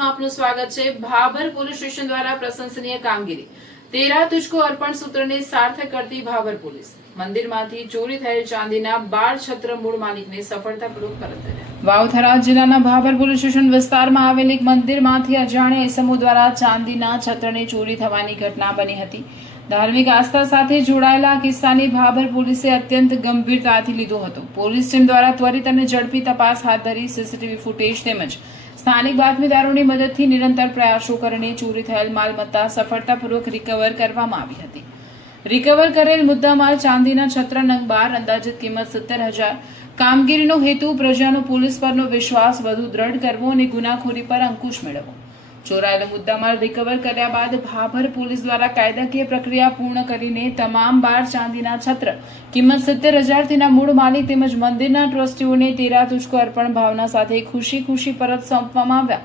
ન્યૂઝમાં આપનું સ્વાગત છે। ભાભર પોલીસ સ્ટેશન દ્વારા પ્રશંસનીય કામગીરી। 13 तुझको अर्पण सूत्रને સાર્થક કરતી ભાભર પોલીસ। મંદિરમાંથી ચોરી થયેલ ચાંદીના 12 છત્ર મૂળ માલિકને સફળતાપૂર્વક પરત કર્યા। વાવથરા જિલ્લાના ભાભર પોલીસ સ્ટેશન વિસ્તારમાં આવેલ એક મંદિરમાંથી અજાણ્યા ઇસમો દ્વારા ચાંદીના છત્રની ચોરી થવાની ઘટના બની હતી। ધાર્મિક આસ્થા સાથે જોડાયેલા કિસ્સાની ભાભર પોલીસે અત્યંત ગંભીરતાથી લીધો હતો। પોલીસ ટીમ દ્વારા ત્વરિત અને ઝડપી તપાસ હાથ ધરી સીસીટીવી ફૂટેજ તેમજ સ્થાનિક બાતમીદારોની મદદથી નિરંતર પ્રયાસો કરીને ચોરી થયેલ માલમત્તા સફળતાપૂર્વક રિકવર કરવામાં આવી હતી। રિકવર કરેલ મુદ્દામાલ ચાંદીના છત્ર નંગ 12 અંદાજિત કિંમત 70,000। કામગીરીનો હેતુ પ્રજાનો પોલીસ પરનો વિશ્વાસ વધુ દ્રઢ કરવો અને ગુનાખોરી પર અંકુશ મેળવવો। ચોરાયેલો મુદ્દામાલ રિકવર કર્યા બાદ ભાભર પોલીસ દ્વારા કાયદાકીય પ્રક્રિયા પૂર્ણ કરીને તમામ 12 ચાંદીના છત્ર કિંમત 70,000 તેના મૂળ માલિક તેમજ મંદિરના ટ્રસ્ટીઓને 13 तुझको અર્પણ ભાવના સાથે ખુશી ખુશી પરત સોંપવામાં આવ્યા।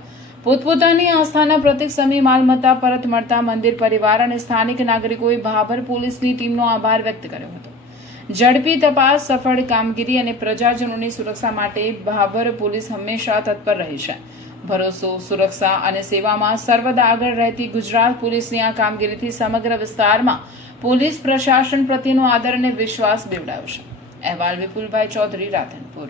પોતપોતાની આસ્થાના પ્રતીક સમી માલમત્તા પરત મળતા મંદિર પરિવાર અને સ્થાનિક નાગરિકોએ ભાભર પોલીસની ટીમનો આભાર વ્યક્ત કર્યો હતો। ઝડપી તપાસ, સફળ કામગીરી અને પ્રજાજનોની સુરક્ષા માટે ભાભર પોલીસ હંમેશા તત્પર રહી છે। ભરોસો, સુરક્ષા અને સેવામાં સર્વદા આગળ રહેતી ગુજરાત પોલીસની આ કામગીરીથી સમગ્ર વિસ્તારમાં પોલીસ પ્રશાસન પ્રત્યેનો આદર અને વિશ્વાસ બેવડાયો છે। અહેવાલ વિપુલભાઈ ચૌધરી, રાધનપુર।